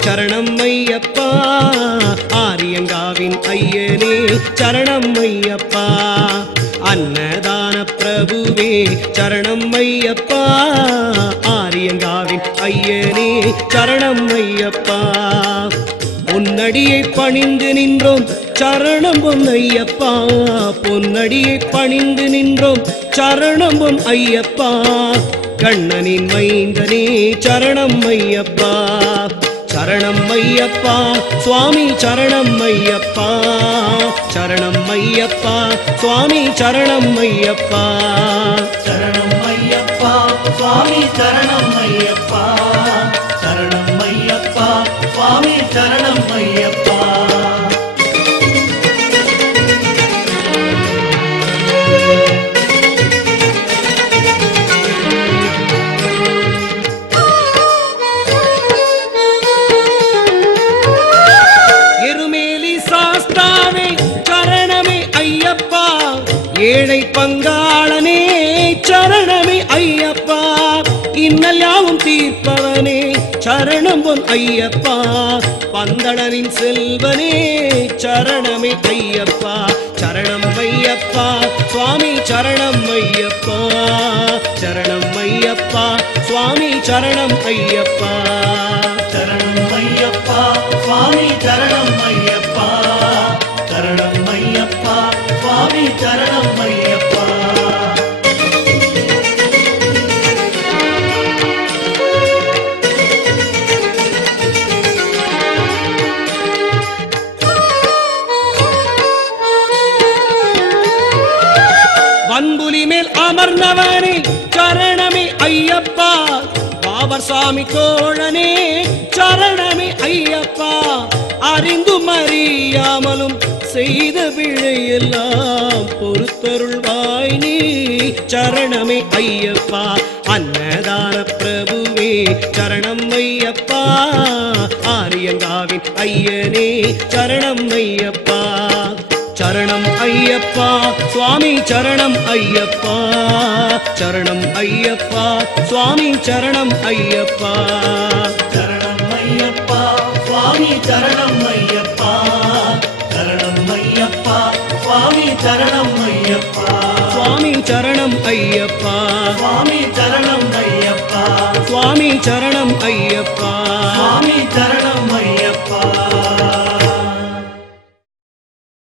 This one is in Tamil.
சரணம் ஐயப்பா ஆரியங்காவின் ஐயனே சரணம் ஐயப்பா அன்னதான பிரபுவே சரணம் ஐயப்பா ஆரியங்காவின் ஐயனே சரணம் ஐயப்பா பொன்னடியை பணிந்து நின்றோம் சரணம் பொன்னையப்பா பொன்னடியை பணிந்து நின்றோம் சரணம் பொன் ஐயப்பா கண்ணனின் மைந்தனே சரணம் ஐயப்பா சரணம் ஐயப்பா சுவாமி சரணம் ஐயப்பா சரணம் ஐயப்பா சுவாமி சரணம் ஐயப்பா சரணம் ஐயப்பா சுவாமி சரணம் ஐயப்பா சரணம் ஐயப்பா சுவாமி சரணம் ஐயப்பா ஏழை பங்காளனே சரணமே ஐயப்பா இன்னல் யாவும் தீர்ப்பவனே சரணம் பொன் ஐயப்பா பந்தளனின் செல்வனே சரணமே ஐயப்பா சரணம் ஐயப்பா சுவாமி சரணம் ஐயப்பா சரணம் ஐயப்பா சுவாமி சரணம் ஐயப்பா சரணம் ஐயப்பா சுவாமி சரணம் ஐயப்பா சரணம் ஐயப்பா சுவாமி சரணம் ஐயப்பா வன்புலி மேல் அமர்ந்தவனே சரணமே ஐயப்பா பாபர் சாமி தோழனே சரணமே ஐயப்பா அறிந்தும் அறியாமலும் செய்த பிழையெல்லாம் பொறுத்தருள்வாய் நீ சரணமே ஐயப்பா அன்னதான பிரபுவே சரணம் ஐயப்பா ஆரியங்காவின் ஐயனே சரணம் ஐயப்பா சரணம் ஐயப்பா சுவாமி சரணம் ஐயப்பா சரணம் ஐயப்பா சுவாமி சரணம் ஐயப்பா சரணம் ஐயப்பா சுவாமி சரணம் ஐயப்பா சரணம் ஐயப்பா சுவாமி சரணம் ஐயப்பா சுவாமி சரணம் ஐயப்பா சுவாமி சரணம் ஐயப்பா சுவாமி சரணம் ஐயப்பா